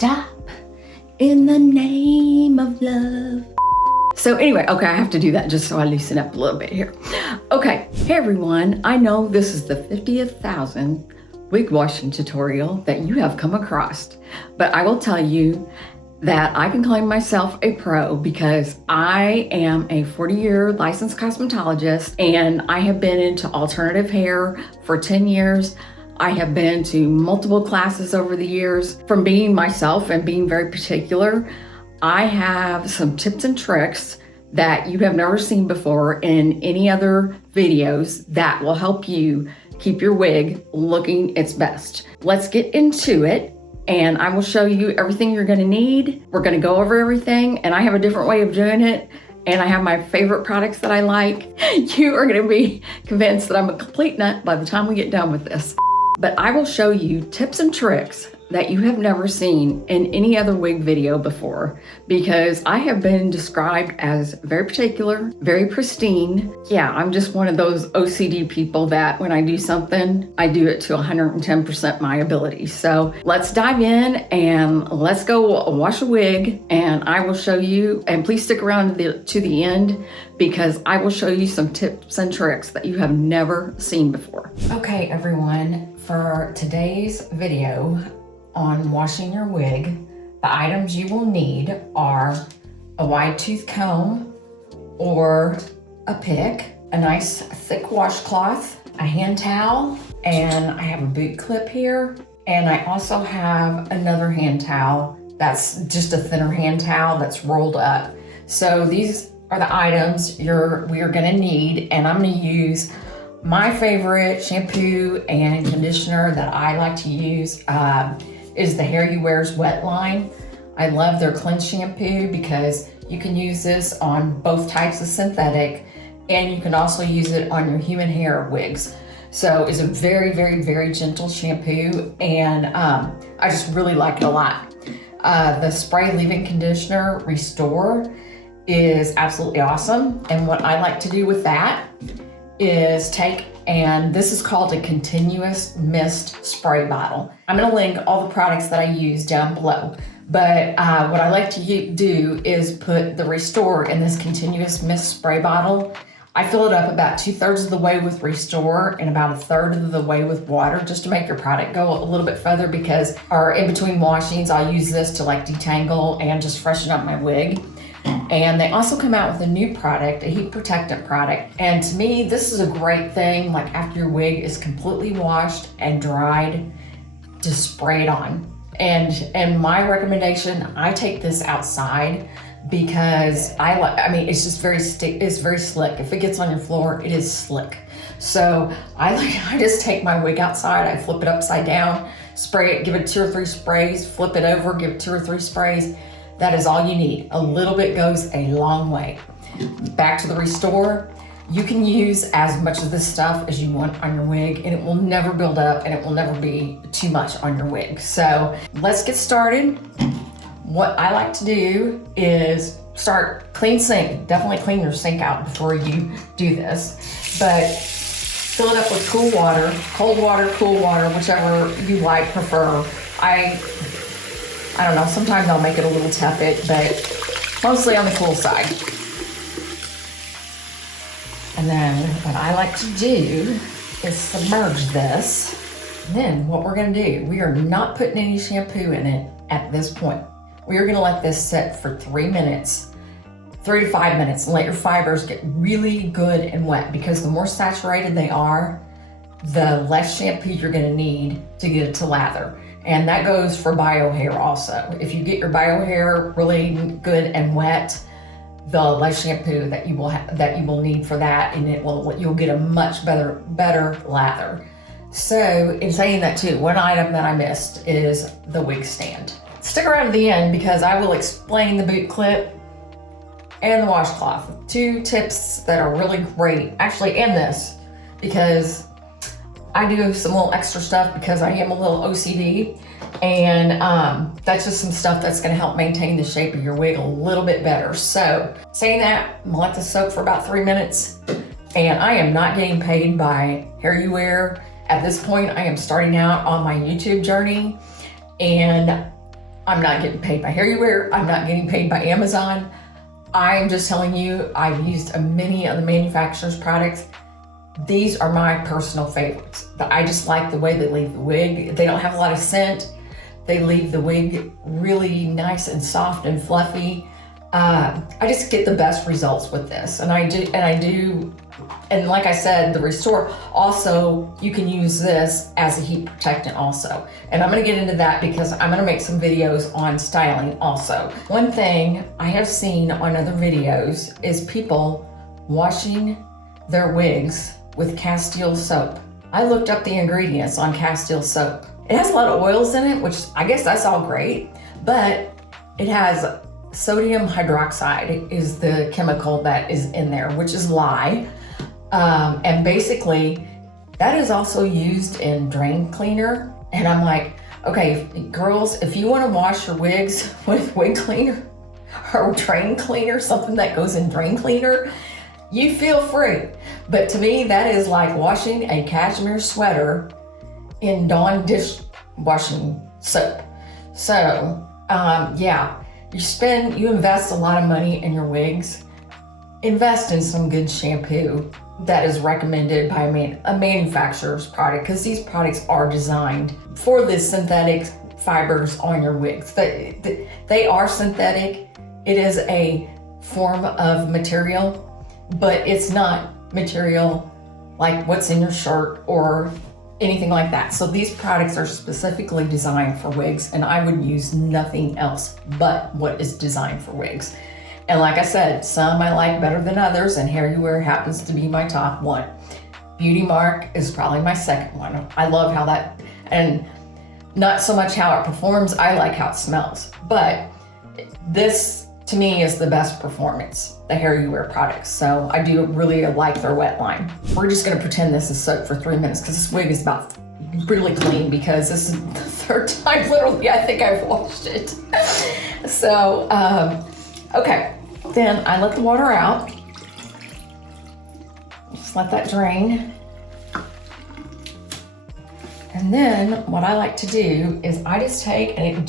Stop in the name of love. So anyway, okay, I have to do that just so I loosen up a little bit here. Okay, hey everyone, I know this is the 50,000th wig washing tutorial that you have come across, but I will tell you that I can claim myself a pro because I am a 40-year licensed cosmetologist and I have been into alternative hair for 10 years. I have been to multiple classes over the years. From being myself and being very particular, I have some tips and tricks that you have never seen before in any other videos that will help you keep your wig looking its best. Let's get into it and I will show you everything you're gonna need. We're gonna go over everything and I have a different way of doing it and I have my favorite products that I like. You are gonna be convinced that I'm a complete nut by the time we get done with this. But I will show you tips and tricks that you have never seen in any other wig video before because I have been described as very particular, very pristine. Yeah, I'm just one of those OCD people that when I do something, I do it to 110% my ability. So let's dive in and let's go wash a wig and I will show you, and please stick around to the end because I will show you some tips and tricks that you have never seen before. Okay, everyone, for today's video, on washing your wig, the items you will need are a wide tooth comb or a pick, a nice thick washcloth, a hand towel, and I have a boot clip here. And I also have another hand towel that's just a thinner hand towel that's rolled up. So these are the items we are gonna need, and I'm gonna use my favorite shampoo and conditioner that I like to use is the Hair You Wear's Wet line. I love their cleanse shampoo because you can use this on both types of synthetic and you can also use it on your human hair wigs. So it's a very, very, very gentle shampoo and I just really like it a lot. The spray leave-in conditioner Restore is absolutely awesome. And what I like to do with that is and this is called a continuous mist spray bottle. I'm gonna link all the products that I use down below, but what I like to do is put the Restore in this continuous mist spray bottle. I fill it up about 2/3 of the way with Restore and about 1/3 of the way with water just to make your product go a little bit further because in between washings, I'll use this to like detangle and just freshen up my wig. And they also come out with a new product, a heat protectant product. And to me, this is a great thing, like after your wig is completely washed and dried, to spray it on. And my recommendation, I take this outside because I mean, it's just it's very slick. If it gets on your floor, it is slick. So I just take my wig outside, I flip it upside down, spray it, give it 2 or 3 sprays, flip it over, give it 2 or 3 sprays. That is all you need. A little bit goes a long way. Back to the Restore. You can use as much of this stuff as you want on your wig and it will never build up and it will never be too much on your wig. So let's get started. What I like to do is start clean sink. Definitely clean your sink out before you do this. But fill it up with cool water, cold water, cool water, whichever you like, prefer. I don't know, sometimes I'll make it a little tepid, but mostly on the cool side. And then what I like to do is submerge this. And then what we're gonna do, we are not putting any shampoo in it at this point. We are gonna let this sit for 3 minutes, 3 to 5 minutes, and let your fibers get really good and wet because the more saturated they are, the less shampoo you're gonna need to get it to lather. And that goes for bio hair also. If you get your bio hair really good and wet, the less shampoo that you will need for that, and you'll get a much better lather. So in saying that too, one item that I missed is the wig stand. Stick around to the end because I will explain the boot clip and the washcloth. 2 tips that are really great, actually, and this, because I do some little extra stuff because I am a little OCD, and that's just some stuff that's gonna help maintain the shape of your wig a little bit better. So saying that, I'm gonna let this soak for about 3 minutes, and I am not getting paid by Hair You Wear. At this point, I am starting out on my YouTube journey, and I'm not getting paid by HairUwear. I'm not getting paid by Amazon. I'm just telling you, I've used many of the manufacturer's products. These are my personal favorites. I just like the way they leave the wig. They don't have a lot of scent. They leave the wig really nice and soft and fluffy. I just get the best results with this. And I do, and like I said, the Restore, also, you can use this as a heat protectant also. And I'm gonna get into that because I'm gonna make some videos on styling also. One thing I have seen on other videos is people washing their wigs with Castile soap. I looked up the ingredients on Castile soap. It has a lot of oils in it, which I guess that's all great, but it has sodium hydroxide is the chemical that is in there, which is lye. And basically that is also used in drain cleaner. And I'm like, okay, girls, if you want to wash your wigs with wig cleaner or drain cleaner, something that goes in drain cleaner, you feel free. But to me, that is like washing a cashmere sweater in Dawn dishwashing soap. So yeah, you invest a lot of money in your wigs. Invest in some good shampoo that is recommended by a manufacturer's product, because these products are designed for the synthetic fibers on your wigs. They are synthetic. It is a form of material, but it's not material like what's in your shirt or anything like that. So these products are specifically designed for wigs, and I would use nothing else but what is designed for wigs. And like I said, some I like better than others, and HairUwear happens to be my top one. Beauty Mark is probably my second one. I love how that, and not so much how it performs, I like how it smells. But this, to me, is the best performance, the HairUwear products. So I do really like their wet line. We're just gonna pretend this is soaked for 3 minutes because this wig is about really clean, because this is the third time literally I think I've washed it. So, okay, then I let the water out. Just let that drain. And then what I like to do is I just take, and it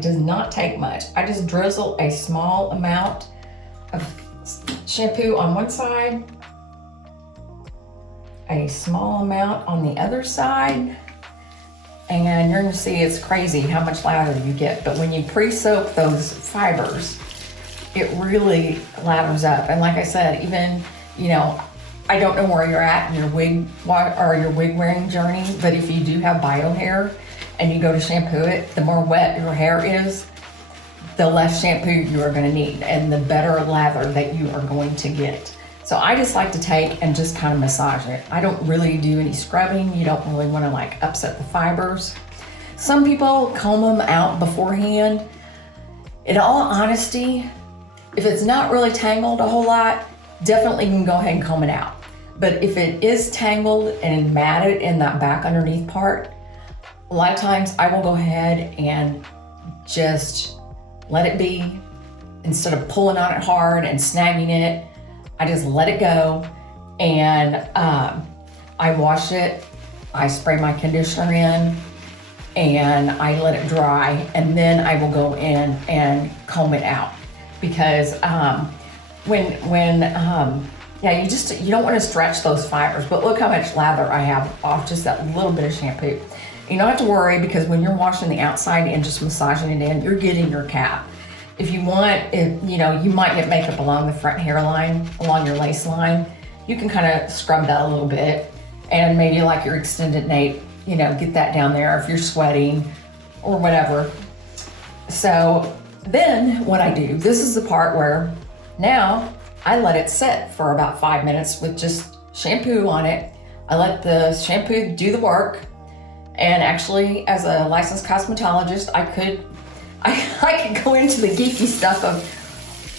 does not take much. I just drizzle a small amount of shampoo on one side, a small amount on the other side, and you're gonna see it's crazy how much lather you get. But when you pre-soak those fibers, it really lathers up. And like I said, even, you know, I don't know where you're at in your wig or your wig wearing journey, but if you do have bio hair and you go to shampoo it, the more wet your hair is, the less shampoo you are going to need and the better lather that you are going to get. So I just like to take and just kind of massage it. I don't really do any scrubbing. You don't really want to like upset the fibers. Some people comb them out beforehand. In all honesty, if it's not really tangled a whole lot, definitely you can go ahead and comb it out. But if it is tangled and matted in that back underneath part, a lot of times I will go ahead and just let it be. Instead of pulling on it hard and snagging it, I just let it go, and I wash it. I spray my conditioner in, and I let it dry, and then I will go in and comb it out. Because you don't want to stretch those fibers, but look how much lather I have off just that little bit of shampoo. You don't have to worry, because when you're washing the outside and just massaging it in, you're getting your cap. If you want, you know, you might get makeup along the front hairline, along your lace line. You can kind of scrub that a little bit, and maybe like your extended nape, you know, get that down there if you're sweating or whatever. So then what I do, this is the part where now I let it sit for about 5 minutes with just shampoo on it. I let the shampoo do the work. And actually, as a licensed cosmetologist, I could go into the geeky stuff of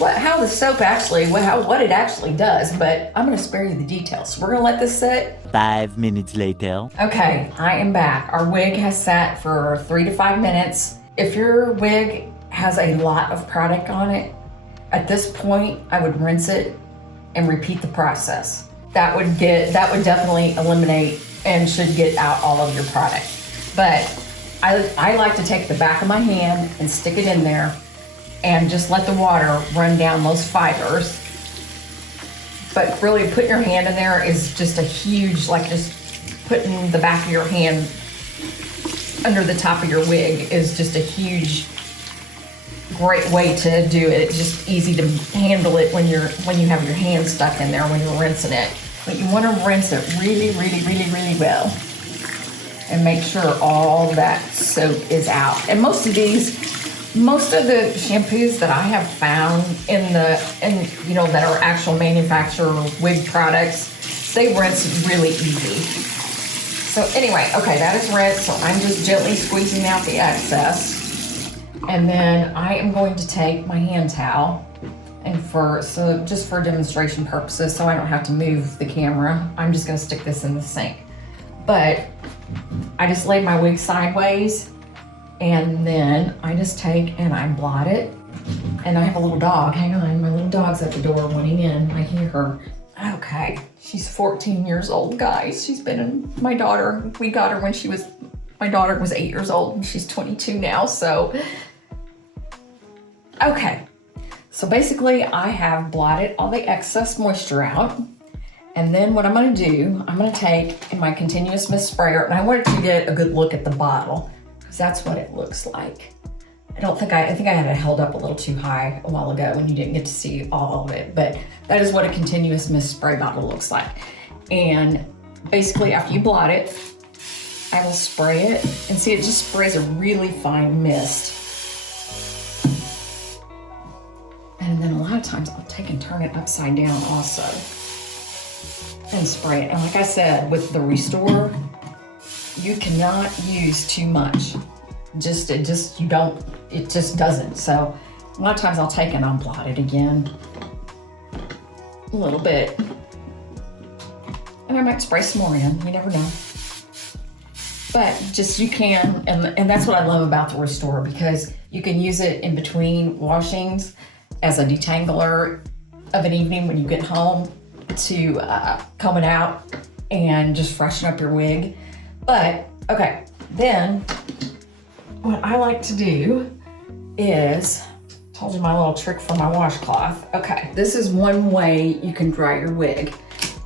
how the soap actually, what it actually does, but I'm gonna spare you the details. So we're gonna let this sit. 5 minutes later. Okay, I am back. Our wig has sat for 3 to 5 minutes. If your wig has a lot of product on it, at this point, I would rinse it and repeat the process. That would definitely eliminate and should get out all of your product. But I like to take the back of my hand and stick it in there and just let the water run down those fibers. But really putting your hand in there is just a huge, like just putting the back of your hand under the top of your wig is just a huge, great way to do it. It's just easy to handle it when you have your hand stuck in there when you're rinsing it. But you want to rinse it really, really, really, really well. And make sure all that soap is out. And most of the shampoos that I have found that are actual manufacturer wig products, they rinse really easy. So anyway, okay, that is rinsed. So I'm just gently squeezing out the excess. And then I am going to take my hand towel and just for demonstration purposes, so I don't have to move the camera, I'm just gonna stick this in the sink. But I just lay my wig sideways, and then I just take and I blot it. And I have a little dog, hang on, my little dog's at the door wanting in, I hear her. Okay, she's 14 years old, guys. She's been my daughter, we got her when my daughter was 8 years old, and she's 22 now, so. Okay, so basically I have blotted all the excess moisture out. And then what I'm gonna do, I'm gonna take my continuous mist sprayer, and I wanted to get a good look at the bottle, because that's what it looks like. I think I had it held up a little too high a while ago when you didn't get to see all of it, but that is what a continuous mist spray bottle looks like. And basically after you blot it, I will spray it, and see, it just sprays a really fine mist. And then a lot of times I'll take and turn it upside down also and spray it. And like I said, with the Restore, you cannot use too much. It just doesn't. So a lot of times I'll take and I'll blot it again a little bit. And I might spray some more in, you never know. But just you can, and that's what I love about the Restore, because you can use it in between washings as a detangler of an evening when you get home to comb it out and just freshen up your wig. But okay, then what I like to do is, told you my little trick for my washcloth. Okay, this is one way you can dry your wig,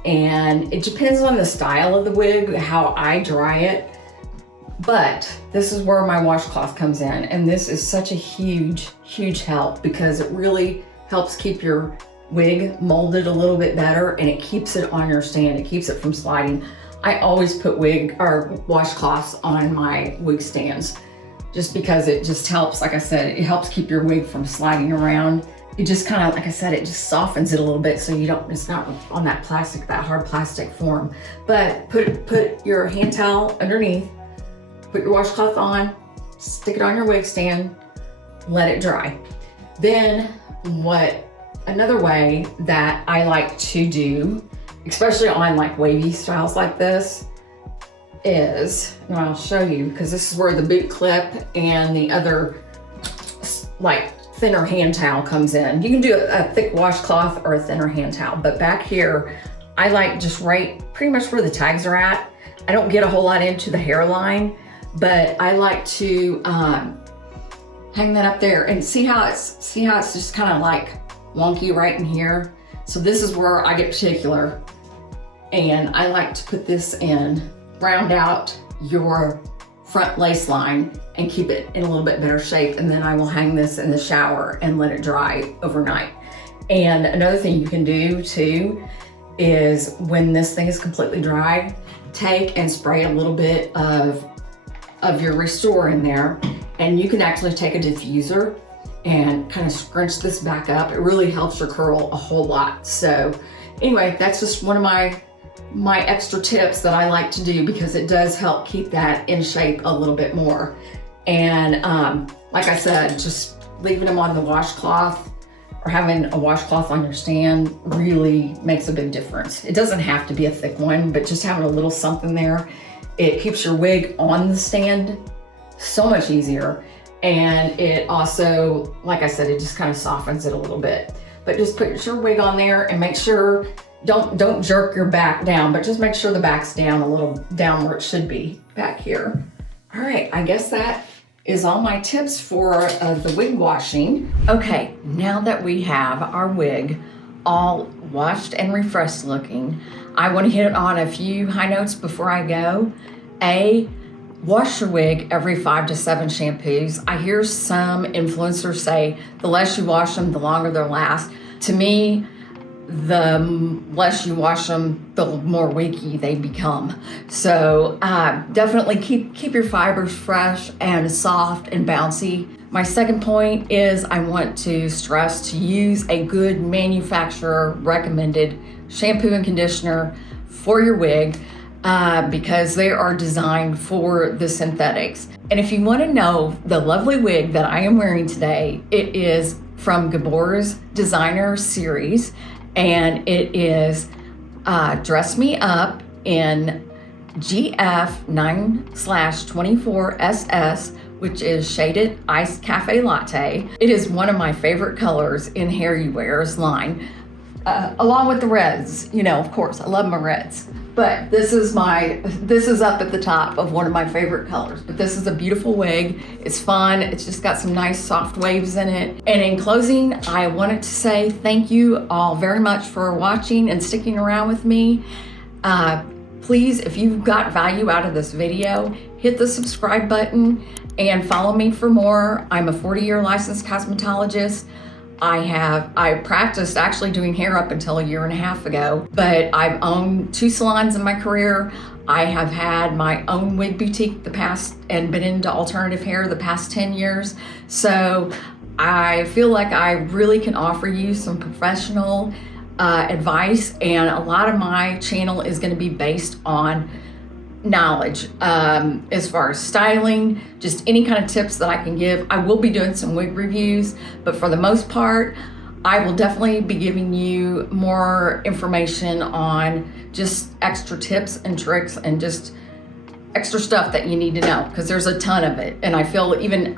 and it depends on the style of the wig, how I dry it. But this is where my washcloth comes in, and this is such a huge, huge help, because it really helps keep your wig molded a little bit better, and it keeps it on your stand. It keeps it from sliding. I always put washcloths on my wig stands, just because it just helps. Like I said, it helps keep your wig from sliding around. It just kind of, like I said, it just softens it a little bit, so it's not on that hard plastic form. But put your hand towel underneath, put your washcloth on, stick it on your wig stand, let it dry. Then another way that I like to do, especially on like wavy styles like this, is, and I'll show you, because this is where the boot clip and the other like thinner hand towel comes in. You can do a thick washcloth or a thinner hand towel, but back here, I like just right pretty much where the tags are at. I don't get a whole lot into the hairline, but I like to hang that up there, and see how it's just kind of like wonky right in here. So this is where I get particular, and I like to put this in, round out your front lace line and keep it in a little bit better shape. And then I will hang this in the shower and let it dry overnight. And another thing you can do too is, when this thing is completely dry, take and spray a little bit of your Restore in there, and you can actually take a diffuser and kind of scrunch this back up. It really helps your curl a whole lot. So anyway, that's just one of my extra tips that I like to do, because it does help keep that in shape a little bit more. And like I said, just leaving them on the washcloth or having a washcloth on your stand really makes a big difference. It doesn't have to be a thick one, but just having a little something there, it keeps your wig on the stand so much easier. And it also, like I said, it just kind of softens it a little bit. But just put your wig on there and make sure, don't jerk your back down, but just make sure the back's down a little, down where it should be back here. All right, I guess that is all my tips for the wig washing. Okay, now that we have our wig all washed and refreshed looking, I want to hit on a few high notes before I go. Wash your wig every 5 to 7 shampoos. I hear some influencers say the less you wash them, the longer they'll last. To me, the less you wash them, the more wiggy they become. So definitely keep your fibers fresh and soft and bouncy. My second point is I want to stress to use a good manufacturer recommended shampoo and conditioner for your wig because they are designed for the synthetics. And if you want to know the lovely wig that I am wearing today, it is from Gabor's Designer Series, and it is Dress Me Up in GF 9/24SS, which is Shaded Iced Cafe Latte. It is one of my favorite colors in Hair You Wear's line, along with the reds. You know, of course, I love my reds. But this is up at the top of one of my favorite colors. But this is a beautiful wig. It's fun. It's just got some nice soft waves in it. And in closing, I wanted to say thank you all very much for watching and sticking around with me. Please, if you've got value out of this video, hit the subscribe button and follow me for more. I'm a 40-year licensed cosmetologist. I practiced actually doing hair up until a year and a half ago, but I've owned 2 salons in my career. I have had my own wig boutique and been into alternative hair the past 10 years. So I feel like I really can offer you some professional advice, and a lot of my channel is going to be based on knowledge as far as styling, just any kind of tips that I can give. I will be doing some wig reviews, but for the most part, I will definitely be giving you more information on just extra tips and tricks and just extra stuff that you need to know, because there's a ton of it. And I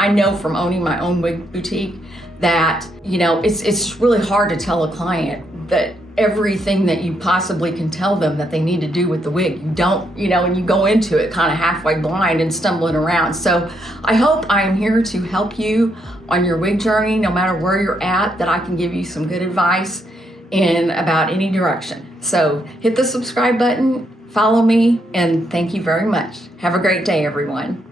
know from owning my own wig boutique that, you know, it's really hard to tell a client that everything that you possibly can tell them that they need to do with the wig. You don't, you know, and you go into it kind of halfway blind and stumbling around. So I hope I am here to help you on your wig journey, no matter where you're at, that I can give you some good advice in about any direction. So hit the subscribe button, follow me, and thank you very much. Have a great day, everyone.